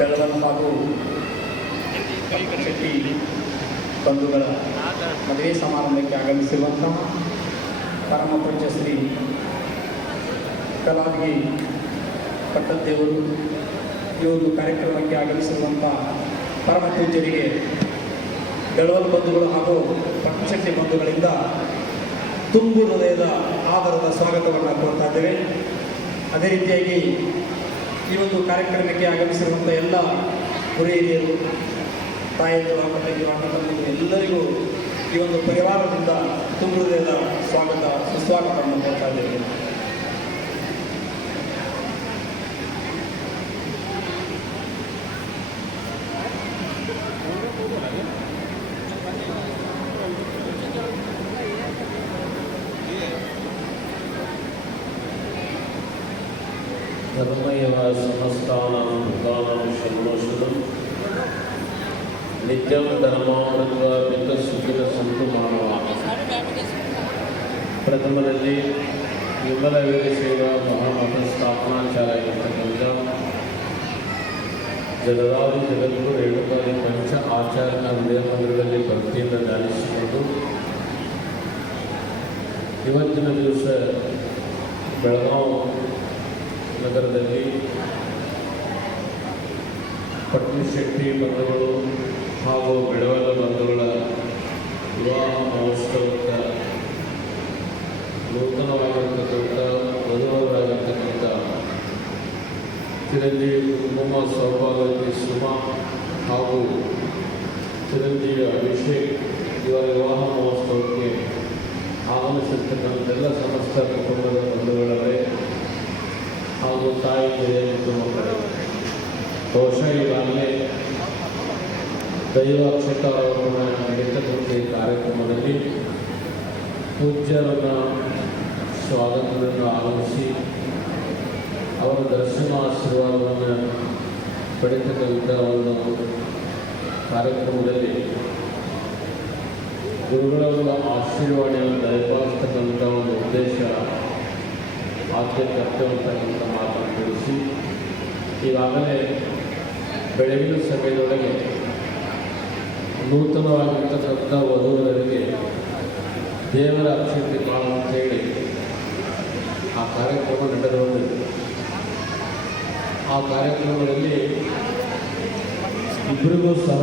ಬೆಳವನ್ ಹಾಗೂ ಶೆಟ್ಟಿ ಬಂಧುಗಳ ಮದುವೆ ಸಮಾರಂಭಕ್ಕೆ ಆಗಮಿಸಿರುವಂತಹ ಪರಮ ಪೂಜ್ಯ ಶ್ರೀ ಕಲಾವಿಗಿ ಪಟ್ಟದ್ದೇವರು ಈ ಒಂದು ಕಾರ್ಯಕ್ರಮಕ್ಕೆ ಆಗಮಿಸಿರುವಂಥ ಪರಮ ಪೂಜ್ಯರಿಗೆ ಬೆಳವಲ್ ಬಂಧುಗಳು ಹಾಗೂ ಪಟ್ಟಶೆಟ್ಟಿ ಬಂಧುಗಳಿಂದ ತುಂಬು ಹೃದಯದ ಆಧಾರದ ಸ್ವಾಗತವನ್ನು ಕೊಡ್ತಾ ಇದ್ದೇವೆ. ಅದೇ ರೀತಿಯಾಗಿ ಈ ಒಂದು ಕಾರ್ಯಕ್ರಮಕ್ಕೆ ಆಗಮಿಸಿರುವಂಥ ಎಲ್ಲ ಹಿರಿಯರು ತಾಯಿಯರು ಅಕ್ಕ ತಂಗಿಯರು ಎಲ್ಲರಿಗೂ ಈ ಒಂದು ಪರಿವಾರದಿಂದ ತುಂಬ ಹೃದಯದ ಸ್ವಾಗತ ಸುಸ್ವಾಗತವನ್ನು ಹೇಳ್ತಾ ಇದ್ದೇವೆ ಧರ್ಮಯವ ಸಮಸ್ತಾನಾಂ ಭೂತಾನಾಂ ಶರಣೋಷಧಂ ನಿತ್ಯಂ ಧರ್ಮಾಮೃತ ಪಿತ ಸುಖಿತ ಸಂತು ಮಾನವ ಪ್ರಥಮದಲ್ಲಿ ವಿಮಲ ವೀರಶೈವ ಮಹಾಮಠ ಸ್ಥಾಪನಾಚಾರ್ಯ ಇರ್ತಕ್ಕಂಥ ಜಗದಾದಿ ಜಗದ್ಗುರು ರೇಣುಕಾದಿ ಪಂಚ ಆಚಾರ್ಯನ ಹೃದಯ ಮಂದಿರದಲ್ಲಿ ಭಕ್ತಿಯಿಂದ ಧ್ಯಾನಿಸಿಕೊಂಡು ಇವತ್ತಿನ ದಿವಸ ಬೆಳಗಾವಿ ನಗರದಲ್ಲಿ ಪಟ್ನಿಶೆಟ್ಟಿ ಬಂಧುಗಳು ಹಾಗೂ ಬೆಳವಲ ಬಂಧುಗಳ ವಿವಾಹ ಮಹೋತ್ಸವದ ನೂತನವಾಗಿರ್ತಕ್ಕಂಥ ವಧುವರಾಗಿರ್ತಕ್ಕಂಥ ಚಿರಂಜೀವಿ ಕುಟುಂಬ ಸೌಭಾಗ್ಯ ಸುಮಾ ಹಾಗೂ ಚಿರಂಜೀವಿ ಅಭಿಷೇಕ್ ಇವರ ವಿವಾಹ ಮಹೋತ್ಸವಕ್ಕೆ ಆಗಮಿಸಿರ್ತಕ್ಕಂಥ ಎಲ್ಲ ಸಮಸ್ತ ಕುಟುಂಬದ ಬಂಧುಗಳೇ ಹಾಗೂ ತಾಯಿ ಹಿರಿಯ ಮತ್ತು ಮಕ್ಕಳು ಬಹುಶಃ ಈಗಾಗಲೇ ದೈವ ಅವರ ಕಾರ್ಯಕ್ರಮದಲ್ಲಿ ಪೂಜ್ಯರನ್ನು ಸ್ವಾಗತವನ್ನು ಆಗಮಿಸಿ ಅವರ ದರ್ಶನ ಆಶೀರ್ವಾದವನ್ನು ಪಡೆತಕ್ಕಂಥ ಒಂದು ಕಾರ್ಯಕ್ರಮದಲ್ಲಿ ಗುರುಗಳ ಆಶೀರ್ವಾದವನ್ನು ದಯಪಾಲಿಸ್ತಕ್ಕಂಥ ಒಂದು ಉದ್ದೇಶ ಆದ್ಯ ಕರ್ತವ್ಯಂತಕ್ಕಂಥ ಮಾತನ್ನು ತಿಳಿಸಿ, ಈಗಾಗಲೇ ಬೆಳಗಿನ ಸಮಯದೊಳಗೆ ನೂತನವಾಗಿರ್ತಕ್ಕಂಥ ವಧುವರಿಗೆ ದೇವರ ಕಾಣ ಅಂತೇಳಿ ಆ ಕಾರ್ಯಕ್ರಮ ನಡೆದುಕೊಂಡಿದೆ ಆ ಕಾರ್ಯಕ್ರಮದಲ್ಲಿ ಇಬ್ಬರಿಗೂ ಸಹ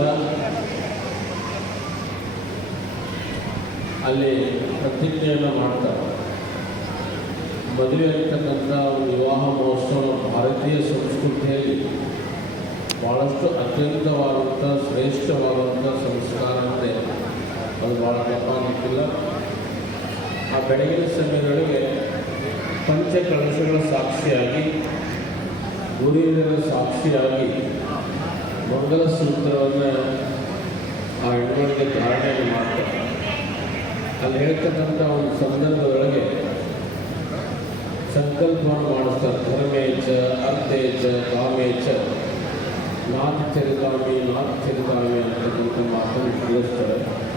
ಅಲ್ಲಿ ಪ್ರತಿಜ್ಞೆಯನ್ನು ಮಾಡ್ತಾರೆ. ಮದುವೆ ಅಂತಕ್ಕಂಥ ಒಂದು ವಿವಾಹ ಮಹೋತ್ಸವ ಭಾರತೀಯ ಸಂಸ್ಕೃತಿಯಲ್ಲಿ ಭಾಳಷ್ಟು ಅತ್ಯಂತವಾದಂಥ, ಶ್ರೇಷ್ಠವಾದಂಥ ಸಂಸ್ಕಾರ ಇದೆ. ಅದು ಭಾಳ ತಪ್ಪಾಗಿತ್ತಿಲ್ಲ ಆ ಬೆಳಗಿನ ಸಮಯದೊಳಗೆ ಪಂಚ ಕಳಶಗಳ ಸಾಕ್ಷಿಯಾಗಿ, ಗುರುವಿನ ಸಾಕ್ಷಿಯಾಗಿ ಮಂಗಲ ಸೂತ್ರವನ್ನು ಆ ಹೆಣ್ಣುಗಳಿಗೆ ಧಾರಣೆಯನ್ನು ಮಾಡ್ತಾರೆ. ಅಲ್ಲಿ ಹೇಳ್ತಕ್ಕಂಥ ಒಂದು ಸಂದರ್ಭದೊಳಗೆ ಸಂಕಲ್ಪವನ್ನು ಮಾಡಿಸ್ತಾರೆ. ಧರ್ಮೇ ಚ ಅರ್ಥೇ ಚ, ಕಾಮೇ ಚ. ನಾಥ ಚರಿತಾಮಿ ನಾಥ ಚರಿತಾಮಿ ಅಂತಕ್ಕಂಥ ಮಾತನ್ನು ತಿಳಿಸ್ತಾರೆ.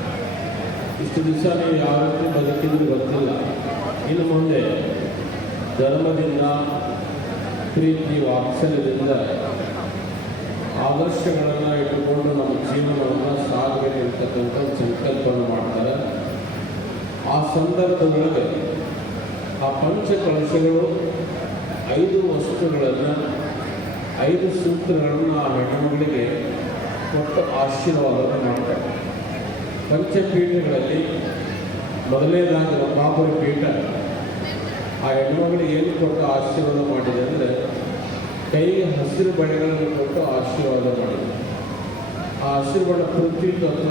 ಇಷ್ಟು ದಿವಸ ನೀವು ಯಾವ ಬದುಕಿದ್ರು ಗೊತ್ತಿಲ್ಲ. ಇನ್ನು ಮುಂದೆ ಧರ್ಮದಿಂದ, ಪ್ರೀತಿ, ವಾತ್ಸಲ್ಯದಿಂದ ಆದರ್ಶಗಳನ್ನು ಇಟ್ಟುಕೊಂಡು ನಮ್ಮ ಜೀವನವನ್ನು ಸಾಗಬೇಕಿರ್ತಕ್ಕಂಥ ಸಂಕಲ್ಪವನ್ನು ಮಾಡ್ತಾರೆ. ಆ ಸಂದರ್ಭದೊಳಗೆ ಆ ಪಂಚ ಕಳಶಗಳು ಐದು ವಸ್ತುಗಳನ್ನು, ಐದು ಸೂತ್ರಗಳನ್ನು ಆ ಹೆಣ್ಣುಮಗಳಿಗೆ ಕೊಟ್ಟು ಆಶೀರ್ವಾದವನ್ನು ಮಾಡ್ತಾರೆ. ಪಂಚಪೀಠಗಳಲ್ಲಿ ಮೊದಲನೇದಾಗಿ ರಂಭಾಪುರಿ ಪೀಠ. ಆ ಹೆಣ್ಮಗಳಿಗೆ ಏನು ಕೊಟ್ಟು ಆಶೀರ್ವಾದ ಮಾಡಿದೆ ಅಂದರೆ, ಕೈಗೆ ಹಸಿರು ಬಳೆಗಳನ್ನು ಕೊಟ್ಟು ಆಶೀರ್ವಾದ ಮಾಡಿದೆ. ಆ ಹಸಿರು ಬಣ್ಣ ಪೃಥ್ವಿ ತತ್ವ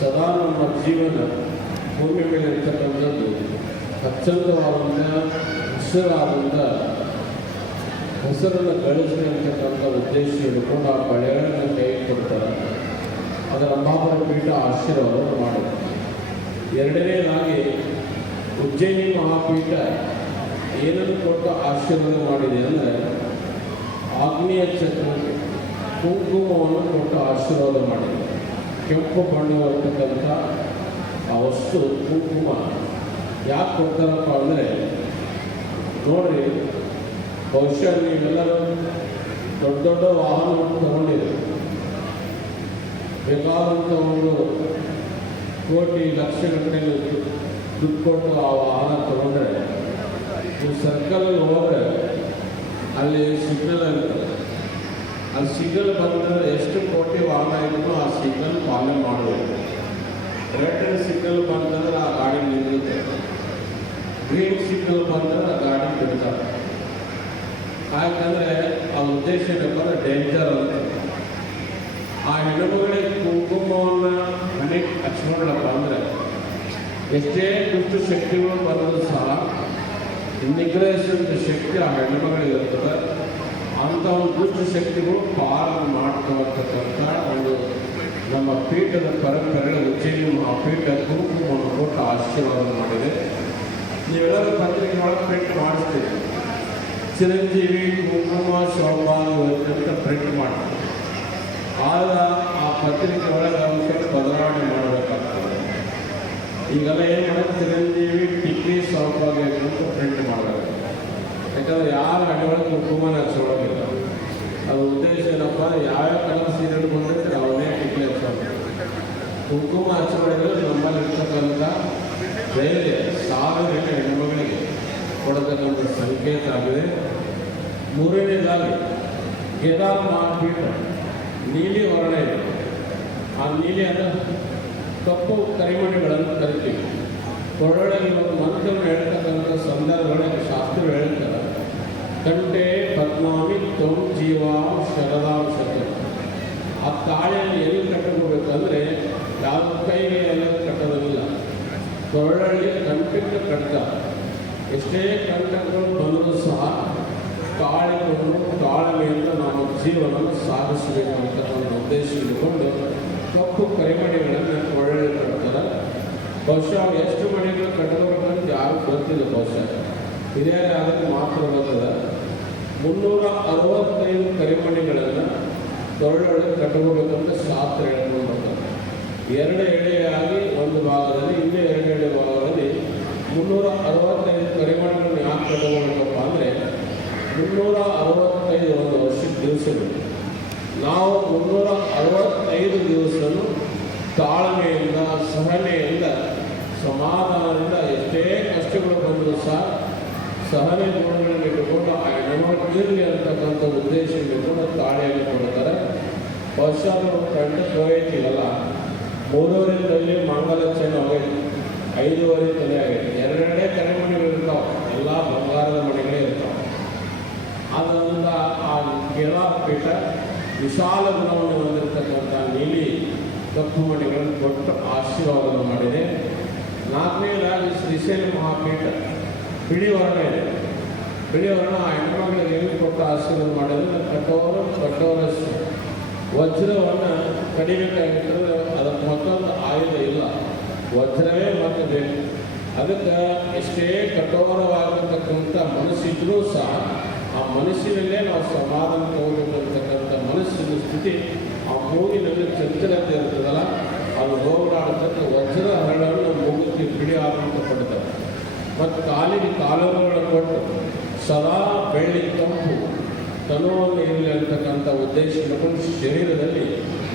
ಸದಾ ನಮ್ಮ ಜೀವನ ಭೂಮಿ ಮೇಲೆ ಇರ್ತಕ್ಕಂಥದ್ದು. ಅತ್ಯಂತವಾದಂಥ ಹಸಿರಾದಂಥ ಹೆಸರನ್ನು ಗಳಿಸಲಿ ಅಂತಕ್ಕಂಥ ಉದ್ದೇಶ ಹಿಡ್ಕೊಂಡು ಆ ಬಳೆಗಳನ್ನು ಕೈ ಕೊಡ್ತಾರೆ. ಅದರ ಅಂಬಾಪುರ ಪೀಠ ಆಶೀರ್ವಾದವನ್ನು ಮಾಡಿದೆ ಎರಡನೇದಾಗಿ, ಉಜ್ಜಯಿನಿ ಮಹಾಪೀಠ ಏನನ್ನು ಕೊಟ್ಟು ಆಶೀರ್ವಾದ ಮಾಡಿದೆ ಅಂದರೆ, ಆಗ್ನೇಯ ಚಕ್ರ ಕುಂಕುಮವನ್ನು ಕೊಟ್ಟು ಆಶೀರ್ವಾದ ಮಾಡಿದೆ. ಕೆಂಪು ಬಣ್ಣವಿರ್ತಕ್ಕಂಥ ಆ ವಸ್ತು ಕುಂಕುಮ. ಯಾಕೆ ಕೊಡ್ತಾರಪ್ಪ ಅಂದರೆ, ನೋಡ್ರಿ, ಬಹುಶಃ ನೀವೆಲ್ಲರೂ ದೊಡ್ಡ ದೊಡ್ಡ ವಾಹನವನ್ನು ತಗೊಂಡಿದೆ ಒಂದು ಕೋಟಿ ಲಕ್ಷ ಗಂಟೆಗೆ ದುಡ್ಡು ಕೊಟ್ಟು ಆ ವಾಹನ ತಗೊಂಡ್ರೆ, ನೀವು ಸರ್ಕಲಲ್ಲಿ ಹೋದರೆ ಅಲ್ಲಿ ಸಿಗ್ನಲ್ ಇರ್ತದೆ ಅಲ್ಲಿ ಸಿಗ್ನಲ್ ಬಂದರೆ ಎಷ್ಟು ಕೋಟಿ ವಾಹನ ಇದ್ರು ಆ ಸಿಗ್ನಲ್ ಪಾಲನೆ ಮಾಡಬೇಕು ರೆಡ್ ಸಿಗ್ನಲ್ ಬಂತಂದ್ರೆ ಆ ಗಾಡಿ ನಿಲ್ಲುತ್ತೆ. ಗ್ರೀನ್ ಸಿಗ್ನಲ್ ಬಂದ್ರೆ ಗಾಡಿ ಬಿಡ್ತಾರೆ ಯಾಕಂದರೆ ಆ ಉದ್ದೇಶ ಏನಪ್ಪ ಡೇಂಜರ್ ಅಂತ ಆ ಹೆಣ್ಣುಗಳಿಗೆ ಕುಂಕುಮವನ್ನು ಮನೆ ಹಚ್ಕೊಂಡ್ರಪ್ಪ ಅಂದರೆ ಎಷ್ಟೇ ದುಷ್ಟ ಶಕ್ತಿಗಳು ಬಂದರೂ ಸಹ ಇನ್ನಿಗ್ರೇಷನ್ ಶಕ್ತಿ ಆ ಹೆಣ್ಣುಮಗಳಿಗೆ ಇರ್ತದೆ. ಅಂಥ ಒಂದು ದುಷ್ಟ ಶಕ್ತಿಗಳು ಪಾರ ಮಾಡ್ಕೊಳ್ತಕ್ಕಂಥ ಒಂದು ನಮ್ಮ ಪೀಠದ ಪರಂಪರೆ ಆ ಪೀಠ ಕುಂಕುಮವನ್ನು ಕೊಟ್ಟು ಆಶೀರ್ವಾದ ಮಾಡಿದೆ. ನೀವೆಲ್ಲರೂ ಪತ್ರಿಕೆ ಒಳಗೆ ಪ್ರಿಂಟ್ ಮಾಡಿಸ್ತೀವಿ ಚಿರಂಜೀವಿ, ಕುಂಕುಮ ಸೌಭಾಗ್ಯ ಅಂತ ಪ್ರಿಂಟ್ ಮಾಡ್ತೀವಿ ಆಗ ಆ ಪತ್ರಿಕೆ ಒಳಗೆ ನಾವು ಸ್ವಲ್ಪ ಬದಲಾವಣೆ ಮಾಡಬೇಕಾಗ್ತದೆ. ಈಗೆಲ್ಲ ಏನು ಮಾಡೋದು ಚಿರಂಜೀವಿ ಟಿಕ್ಕಿ ಸೌಭಾಗ್ಯ ಅಂತ ಪ್ರಿಂಟ್ ಮಾಡಬೇಕು ಯಾಕಂದ್ರೆ ಯಾರು ಅಡಿಯೊಳಗೆ ಕುಂಕುಮನ ಹಚ್ಚೋಳಗಿಲ್ಲ ಅದು ಉದ್ದೇಶ ಏನಪ್ಪ, ಯಾವ್ಯಾವ ಕಲರ್ ಸೀರೆ ಹಚ್ಚೋದು ಕುಂಕುಮ ಹಚ್ಚೋಳಿದ್ರೆ ನಮ್ಮಲ್ಲಿರ್ತಕ್ಕಂಥ ಬೇರೆ ಸಾವಿರ ಹೆಣ್ಮಗಳಿಗೆ ಕೊಡತಕ್ಕಂಥ ಸಂಕೇತ ಆಗಿದೆ. ಮೂರನೇದಾಗಿ ಕೇದಾರ್ ಮಹಾಪೀಠ ನೀಲಿ ವರ್ಣ ಇದೆ. ಆ ನೀಲಿ ಅಂದರೆ ಕಪ್ಪು ಕರಿಮಣಿಗಳನ್ನು ಕರಿತೀವಿ. ಕೊರಳಲ್ಲಿ ಒಂದು ಮಂತ್ರವನ್ನು ಹೇಳ್ತಕ್ಕಂಥ ಸಂದರ್ಭಗಳಲ್ಲಿ ಶಾಸ್ತ್ರಗಳು ಹೇಳ್ತಾರೆ. ಕಂಟೆ ಪದ್ಮಾಮಿ ತ್ವಂ ಜೀವಾಂ ಶರದಾಂ ಶತ. ಆ ತಾಳಿಯಲ್ಲಿ ಎಲ್ಲಿ ಕಟ್ಟಬೇಕಂದ್ರೆ ಯಾವ ಕೈಗೆ ಎಲ್ಲ ಕಟ್ಟೋದಿಲ್ಲ. ಕೊರಳಲ್ಲಿ ಕಂಠಕ್ಕೆ ಕಟ್ತಾರೆ ಎಷ್ಟೇ ಕಂಟಕಗಳು ಬಂದರೂ ಸಹ ತಾಳಿಕೊಂಡು ತಾಳ್ಮೆಯಿಂದ ನಾವು ಜೀವನವನ್ನು ಸಾಗಿಸಬೇಕು ಅಂತಕ್ಕಂಥ ಉದ್ದೇಶ ಇಟ್ಟುಕೊಂಡು ಕಪ್ಪು ಕರಿಮಣಿಗಳನ್ನು ಒಳ್ಳೆ ಕಟ್ತಾರೆ. ಬಹುಶಃ ಎಷ್ಟು ಮಣಿಗಳು ಕಟ್ಟಬೇಕಂತ ಯಾರು ಗೊತ್ತಿಲ್ಲ ಬಹುಶಃ. ಇದೇ ಅದಕ್ಕೆ ಮಾತ್ರ ಬರ್ತದೆ ಮುನ್ನೂರ ಅರವತ್ತೈದು ಕರಿಮಣಿಗಳನ್ನು ತೊರಳೊಳಗೆ ಕಟ್ಟಬೇಕಂತ ಶಾಸ್ತ್ರ ಹೇಳ್ಕೊಂಡು ಬರ್ತಾರೆ ಎರಡು ಎಳೆಯಾಗಿ ಒಂದು ಭಾಗದಲ್ಲಿ, ಇನ್ನೂ ಎರಡು ಎಳೆ ಭಾಗದಲ್ಲಿ ಮುನ್ನೂರ ಅರವತ್ತೈದು ಪರಿಮಾಣಗಳನ್ನು ಯಾಕೆ ಕಟ್ಟಬೇಕಪ್ಪ ಅಂದರೆ ಮುನ್ನೂರ ಅರವತ್ತೈದು ಒಂದು ವರ್ಷದ ದಿವಸಗಳು. ನಾವು ಮುನ್ನೂರ ಅರವತ್ತೈದು ದಿವಸನು ತಾಳ್ಮೆಯಿಂದ, ಸಹನೆಯಿಂದ, ಸಮಾಧಾನದಿಂದ ಎಷ್ಟೇ ಕಷ್ಟಗಳು ಬಂದರೂ ಸಹ ಸಹನೆ ಗುಣಗಳನ್ನು ಇಟ್ಟುಕೊಂಡು, ಆ ಇರಲಿ ಅಂತಕ್ಕಂಥ ಉದ್ದೇಶ ಇಟ್ಟುಕೊಂಡು ತಾಳೆಯನ್ನು ಕೊಡ್ತಾರೆ. ವರ್ಷ ಕಂಡು ಕಂಡಕ್ಕೆ ಹೋಗೈತಿವಲ್ಲ ಮೂರುವರೆದಲ್ಲಿ ಮಂಗಲಕ್ಷಣ ಹೋಗೈತಿ. ಐದೂವರೆ ತಲೆ ಆಗೈತೆ. ಎರಡೆರಡೇ ತಲೆಮಣಿಗಳು ಇರ್ತಾವೆ. ಎಲ್ಲ ಬಂಗಾರದ ಮಣಿಗಳೇ ಇರ್ತಾವೆ. ಆದ್ದರಿಂದ ಆ ಪೀಠ ವಿಶಾಲ ಗುಣವನ್ನು ಹೊಂದಿರತಕ್ಕಂಥ ನೀಲಿ ಕಪ್ಪು ಮಣಿಗಳನ್ನು ಕೊಟ್ಟು ಆಶೀರ್ವಾದ ಮಾಡಿದೆ. ನಾಲ್ಕನೇದಾಗಿ ಶ್ರೀಶೈಲ ಮಹಾಪೀಠ ಬಿಳಿ ವರ್ಣ ಇದೆ. ಬಿಳಿ ವರ್ಣ ಆ ಹೆಣ್ಮಗಳಿಗೆ ಎಲ್ಲಿ ಕೊಟ್ಟು ಆಶೀರ್ವಾದ ಮಾಡಿದ್ರೆ ಕಟ್ಟೋರು ಕಟ್ಟೋರಷ್ಟು ವಜ್ರವನ್ನು ಕಡಿಬೇಕಾಗಿರ್ತದೆ ಅದಕ್ಕೆ ಮತ್ತೊಂದು ಆಯುಧ ಇಲ್ಲ. ವಜ್ರವೇ ಮತ್ತು ಅದಕ್ಕೆ ಎಷ್ಟೇ ಕಠೋರವಾಗಿರ್ತಕ್ಕಂಥ ಮನಸ್ಸಿದ್ರೂ ಸಹ, ಆ ಮನಸ್ಸಿನಲ್ಲೇ ನಾವು ಸಮಾಧಾನ ತಗೋಬೇಕಂತಕ್ಕಂಥ ಮನಸ್ಸಿನ ಸ್ಥಿತಿ, ಆ ಮೂಗಿನಲ್ಲಿ ಚಂಚಲತೆ ಇರ್ತದಲ್ಲ ಅದು ಹೋಗಲಾಡ್ತಕ್ಕ ವಜ್ರ ಹರಳನ್ನು ಮೂಗುತ್ತಿ ಬಿಡಿ ಆದಂತ ಪಡ್ತಾರೆ ಮತ್ತು ಕಾಲಿಗೆ ಕಾಲುಗಳನ್ನು ಕೊಟ್ಟು ಸದಾ ಬೆಳ್ಳಿ ತಂಪು. ತನುವನ್ನು ಇರಲಿ ಅಂತಕ್ಕಂಥ ಉದ್ದೇಶ ಇಟ್ಕೊಂಡು ಶರೀರದಲ್ಲಿ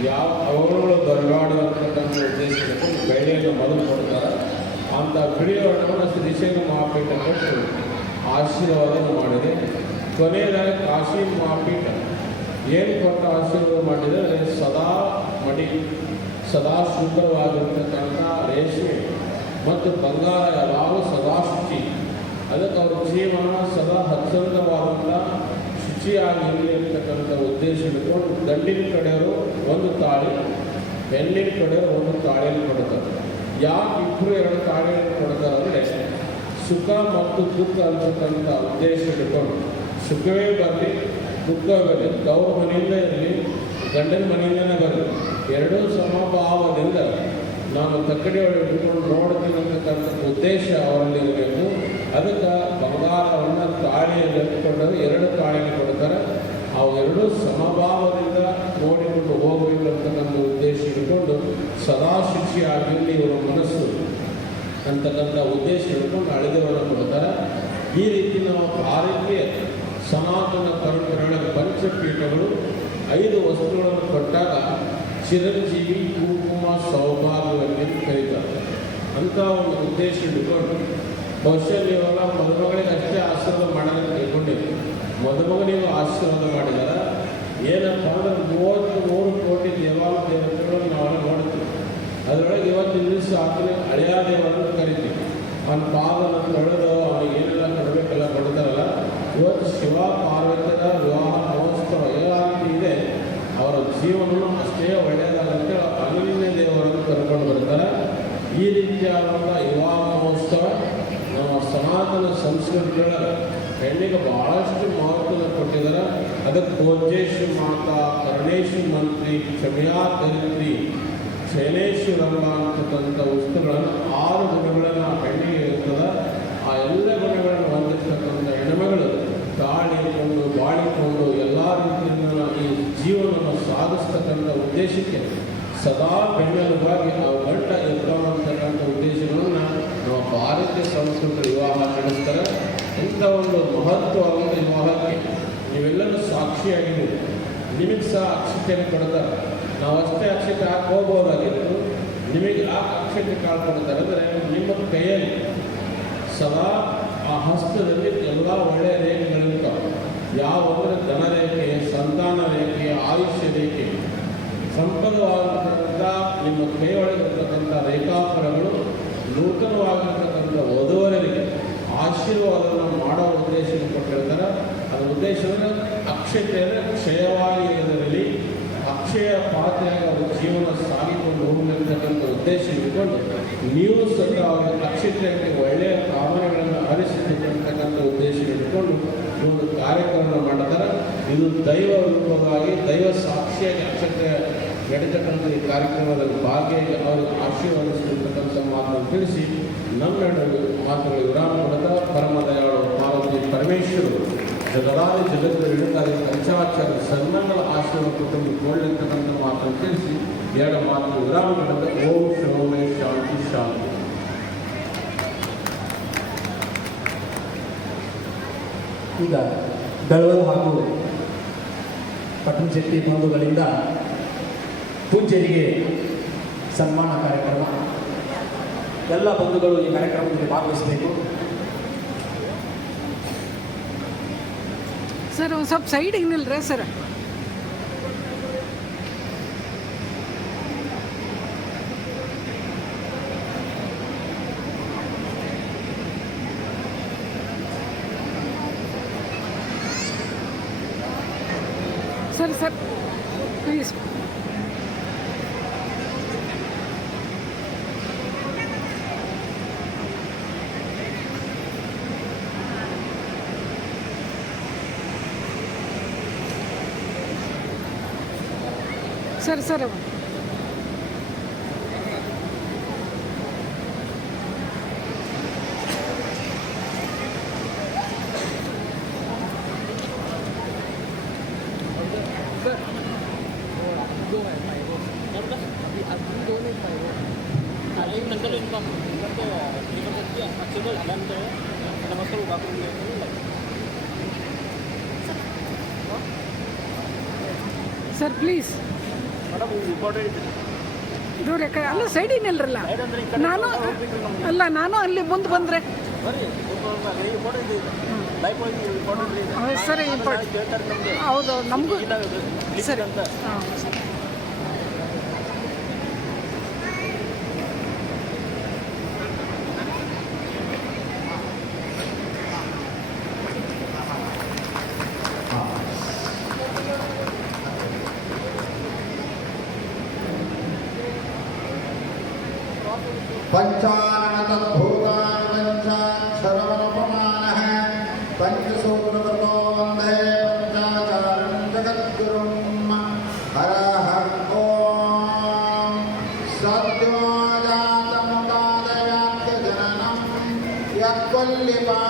ಯಾವ ಅವರುಗಳು ಬರಗಾಡುವಂತಕ್ಕಂಥ ಉದ್ದೇಶ ಇಟ್ಕೊಂಡು ಬೆಳೆಯನ್ನು ಮೊದಲು ಕೊಡ್ತಾರೆ. ಅಂತ ಬಿಳಿ ವರ್ಣವನ್ನು ಶ್ರೀಶೈಲ ಮಹಾಪೀಠ ಕೊಟ್ಟು ಆಶೀರ್ವಾದ ಮಾಡಿದೆ. ಕೊನೆಯದಾಗಿ ಕಾಶಿ ಮಹಾಪೀಠ. ಏನು ಕೊಟ್ಟ ಆಶೀರ್ವಾದ ಮಾಡಿದರೆ ಸದಾ ಮಡಿ, ಸದಾ ಸುಂದರವಾಗಿರ್ತಕ್ಕಂಥ ರೇಷ್ಮೆ ಮತ್ತು ಬಂಗಾರ ಲಾಭ ಸದಾ ಶುಚಿ. ಅದಕ್ಕೆ ಅವ್ರ ಜೀವನ ಸದಾ ಹಚ್ಚಂದವಾದಂಥ ಶುಚಿಯಾಗಿ ಇರಲಿ ಅಂತಕ್ಕಂಥ ಉದ್ದೇಶ ಇಟ್ಕೊಂಡು ಗಂಡಿನ ಕಡೆಯವರು ಒಂದು ತಾಳಿ, ಹೆಣ್ಣಿನ ಕಡೆಯವರು ಒಂದು ತಾಳಿಯನ್ನು ಕೊಡ್ತಾರೆ. ಯಾಕೆ ಇಬ್ಬರು ಎರಡು ತಾಳಿಯನ್ನು ಕೊಡ್ತಾರೆ ಅಂದರೆ ಸುಖ ಮತ್ತು ದುಃಖ ಅಂತಕ್ಕಂಥ ಉದ್ದೇಶ ಇಟ್ಕೊಂಡು ಸುಖವೇ ಬರಲಿ, ದುಃಖವೇ ತವ್ರ ಮನೆಯಿಂದ ಇರಲಿ, ಗಂಡನ ಮನೆಯಿಂದನೇ ಬರಲಿ, ಎರಡೂ ಸಮಭಾವದಿಂದ ನಾನು ತಕ್ಕಡಿ ಒಳಗೆ ಇಟ್ಕೊಂಡು ನೋಡ್ತೀನಿ ಅಂತಕ್ಕಂಥ ಉದ್ದೇಶ ಅವರಲ್ಲಿ ಇರಬೇಕು. ಅದಕ್ಕೆ ಬಂಗಾರವನ್ನು ತಾಳಿಯಲ್ಲಿ ಎತ್ಕೊಂಡಾಗ ಎರಡು ತಾಳಿಯನ್ನು ಕೊಡ್ತಾರೆ ಅವೆರಡೂ ಸಮಭಾವದಿಂದ ನೋಡಿಕೊಂಡು ಹೋಗಬೇಕು ನಮ್ಮ ಉದ್ದೇಶ ಇಟ್ಕೊಂಡು ಸದಾ ಶಿಕ್ಷೆಯಾಗಿರಲಿ ಇವರ ಮನಸ್ಸು ಅಂತಕ್ಕಂಥ ಉದ್ದೇಶ ಇಟ್ಕೊಂಡು ಅಳಿದವರನ್ನು ಕೊಡ್ತಾರೆ ಈ ರೀತಿ ನಾವು ಭಾರತೀಯ ಸನಾತನ ಪರಂಪರೆಗಳ ಪಂಚಪೀಠಗಳು ಐದು ವಸ್ತುಗಳನ್ನು ಕೊಟ್ಟಾಗ ಚಿರಂಜೀವಿ ಕುಂಕುಮ ಸೌಭಾಗ್ಯವನ್ನು ಕರೀತಾರೆ. ಅಂತ ಒಂದು ಉದ್ದೇಶ ಇಟ್ಕೊಂಡು ಇವಾಗ ಮದುಮಗಳಿಗೆ ಅಷ್ಟೇ ಆಶೀರ್ವಾದ ಮದುಮಗನಿಗೂ ಆಶೀರ್ವಾದ ಮಾಡಿದಾರ ಏನಪ್ಪ ಅಂದ್ರೆ ಮೂವತ್ತು ಮೂರು ಕೋಟಿ ದೇವಾಲ ದೇವತೆಗಳನ್ನು ನಾವು ನೋಡ್ತೀವಿ ಅದರೊಳಗೆ ಇವತ್ತಿನ ದಿವಸ ಆತನೇ ಹಳೆಯ ದೇವರನ್ನು ಕರಿತೀವಿ. ಅವನ ಪಾದನ ತೊಳೆದು ಅವನಿಗೆ ಏನೆಲ್ಲ ಕೊಡಬೇಕೆಲ್ಲ ಕೊಡ್ತಾರಲ್ಲ, ಇವತ್ತು ಶಿವ, ಪಾರ್ವತಿಯರ ವಿವಾಹ ಮಹೋತ್ಸವ ಎಲ್ಲ ಇದೆ. ಅವರ ಜೀವನವನ್ನು ಅಷ್ಟೇ ಒಳ್ಳೆಯದಾಗಂತೆ ಅನನ್ಯ ದೇವರನ್ನು ಕರ್ಕೊಂಡು ಬರ್ತಾರೆ. ಈ ರೀತಿಯಾದಂಥ ವಿವಾಹ ಮಹೋತ್ಸವ ನಮ್ಮ ಸನಾತನ ಸಂಸ್ಕೃತಿಗಳ ಹೆಣ್ಣಿಗೆ ಬಹಳಷ್ಟು ಮಹತ್ವದ ಕೊಟ್ಟಿದ್ದಾರೆ, ಅದಕ್ಕೆ ಭೋಜೇಶು ಮಾತಾ ಕರ್ಣೇಶು ಮಂತ್ರಿ, ಕ್ಷಮ್ಯಾ ಧರಿತ್ರಿ ಶೈಲೇಶ್ವರಮ್ಮ ಅಂತಕ್ಕಂಥ ವಸ್ತುಗಳನ್ನು ಆರು ಗುಣಗಳನ್ನು ಆ ಹೆಣ್ಣಿಗೆ ಇರ್ತದೆ. ಆ ಎಲ್ಲ ಗುಣಗಳನ್ನು ಹೊಂದಿರ್ತಕ್ಕಂಥ ಹೆಣ್ಮಗಳು ತಾಳಿಕೊಂಡು ಬಾಳಿಕೊಂಡು ಎಲ್ಲ ರೀತಿಯಿಂದ ಈ ಜೀವನವನ್ನು ಸಾಧಿಸ್ತಕ್ಕಂಥ ಉದ್ದೇಶಕ್ಕೆ ಸದಾ ಬೆನ್ನೆಲುಬಾಗಿ ನಾವು ಗಂಟ ಇರ್ತಾವ ಅಂತಕ್ಕಂಥ ಉದ್ದೇಶಗಳನ್ನು ನಮ್ಮ ಭಾರತೀಯ ಸಂಸ್ಕೃತಿ ವಿವಾಹ ನಡೆಸ್ತಾರೆ. ಇಂಥ ಒಂದು ಮಹತ್ವ ಒಂದು ಮಹತ್ವಕ್ಕೆ ನೀವೆಲ್ಲರೂ ಸಾಕ್ಷಿಯಾಗಿದ್ದೀರಿ. ನಿಮಗೆ ಸಹ ಅಕ್ಷತೆಯನ್ನು ಕೊಡ್ತಾರೆ ನಾವು ಅಷ್ಟೇ ಅಕ್ಷತೆ ಹಾಕಿ ಹೋಗ್ಬೋದಾಗಿತ್ತು ನಿಮಗೆ ಆ ಅಕ್ಷತೆ ಕಾಳು ಕೊಡ್ತಾರೆ ಅಂದರೆ ನಿಮ್ಮ ಕೈಯಲ್ಲಿ ಸದಾ ಆ ಹಸ್ತದಲ್ಲಿ ಎಲ್ಲ ಒಳ್ಳೆಯ ರೇಖೆಗಳಿರ್ತಾವೆ ಯಾವ ಅಂದರೆ ಧನ ರೇಖೆ, ಸಂತಾನ ರೇಖೆ, ಆಯುಷ್ಯ ರೇಖೆ. ಸಂಪದವಾಗಿರ್ತಕ್ಕಂಥ ನಿಮ್ಮ ಕೈಯೊಳಗಿರ್ತಕ್ಕಂಥ ರೇಖಾಫಲಗಳು ನೂತನವಾಗಿರ್ತಕ್ಕಂಥ ವಧುವರರಿಗೆ ಆಶೀರ್ವಾದವನ್ನು ಮಾಡೋ ಉದ್ದೇಶವನ್ನು ಕೊಟ್ಟಿರ್ತಾರೆ. ಅದರ ಉದ್ದೇಶ ಅಂದರೆ ಅಕ್ಷತೆಯನ್ನು ಕ್ಷಯವಾಗಿ ಇರೋದರಲ್ಲಿ ಅಕ್ಷಯ ಪಾತ್ರೆಯಾಗಿ ಅವರ ಜೀವನ ಸಾಗಿಕೊಂಡು ಹೋಗಲಿರ್ತಕ್ಕಂಥ ಉದ್ದೇಶ ಇಟ್ಕೊಂಡು ನೀವು ಸಹ ಅವರ ಅಕ್ಷತೆಯಲ್ಲಿ ಒಳ್ಳೆಯ ಕಾಮನೆಗಳನ್ನು ಹರಿಸಿರ್ತಕ್ಕಂಥ ಉದ್ದೇಶ ಇಟ್ಕೊಂಡು ಒಂದು ಕಾರ್ಯಕ್ರಮ ಮಾಡ್ತಾರೆ. ಇದು ದೈವ ರೂಪವಾಗಿ, ದೈವ ಸಾಕ್ಷಿಯಾಗಿ ಅಕ್ಷತೆ ನಡೀತಕ್ಕಂಥ ಈ ಕಾರ್ಯಕ್ರಮದಲ್ಲಿ ಭಾಗಿಯಾಗಿ ಅವರು ಆಶೀರ್ವಾದಿಸಿರ್ತಕ್ಕಂಥ ಮಾತನ್ನು ತಿಳಿಸಿ ನಮ್ಮ ನಡುವೆ ಮಾತುಗಳು ವಿರಾಮ ಕೊಡದ ಪರಮ ದಯಾಳು ಪಾರ್ವತಿ ಪರಮೇಶ್ವರು. ಜಗದಾದಿ ಜಗತ್ತು ಇಡಕಾದಿ ಪಂಚಾಚಾರ ಸನ್ನಗಳ ಆಶ್ರಮ ಕುಟುಂಬ ಕೊಳ್ಳಿರ್ತಕ್ಕಂಥ ಮಾತನ್ನು ತಿಳಿಸಿ ಎರಡು ಮಾತು ವಿರಾಮ ಕೊಡದ ಓಂ ಶಿವಮೇ ಶಾಂತಿ ಶಾಂತಿ. ಈಗ ಬೆಳವಲ್ ಹಾಗೂ ಪಟ್ಟಣಶೆಟ್ಟಿ ಬಂಧುಗಳಿಂದ ಪೂಜ್ಯರಿಗೆ ಸನ್ಮಾನ ಕಾರ್ಯಕ್ರಮ. ಎಲ್ಲ ಬಂಧುಗಳು ಈ ಕಾರ್ಯಕ್ರಮದಲ್ಲಿ ಭಾಗವಹಿಸಬೇಕು. ಸರ್ ಒಂದು ಸ್ವಲ್ಪ side sir sir sir please sir ಯಾಕೆ ಅಲ್ಲ ಸೈಡ್ ಅಂದ್ರೆ ನಾನು ಅಲ್ಲ ನಾನು ಅಲ್ಲಿ ಮುಂದೆ ಬಂದರೆ. ಸರಿ, ಹೌದು ನಮಗೂ ಸರಿ. ಅಂತ सद्यो जातमुदादयात्यजननं यत्वल्लिपाकी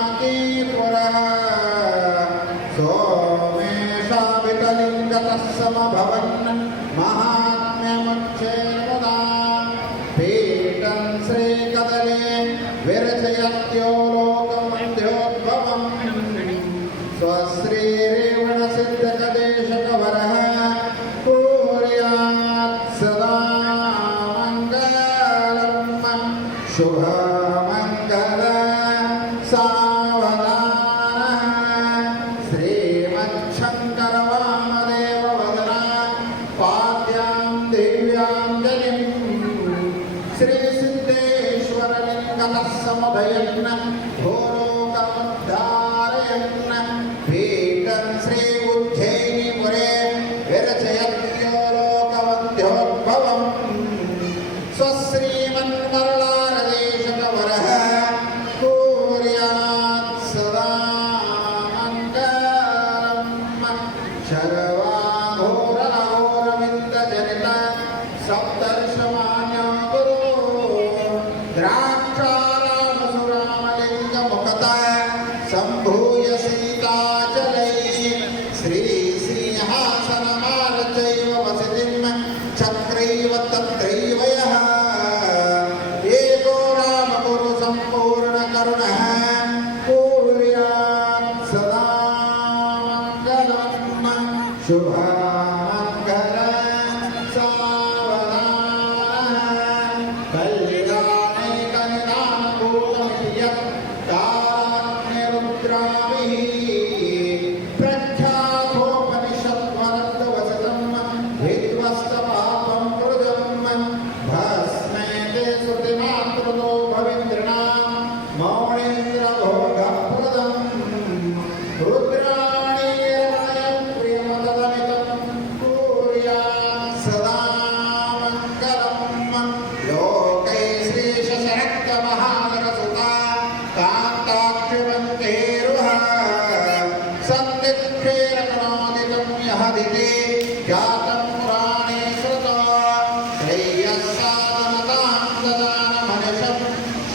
três.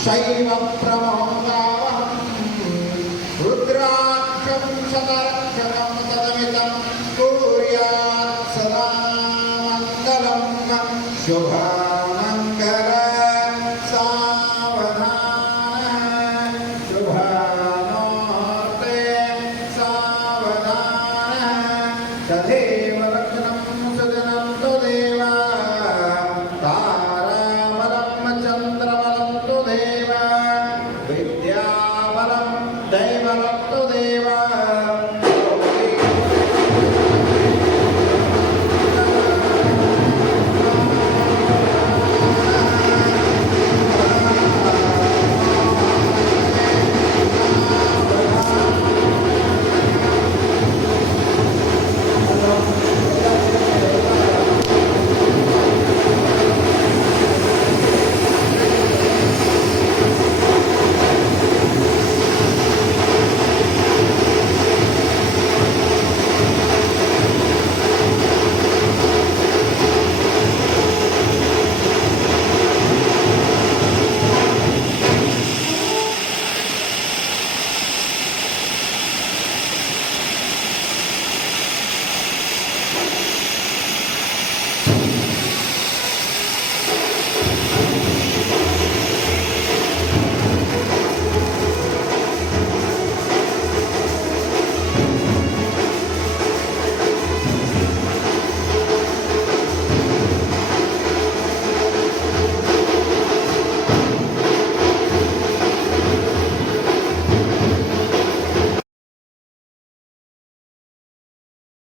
శైవ ప్రమో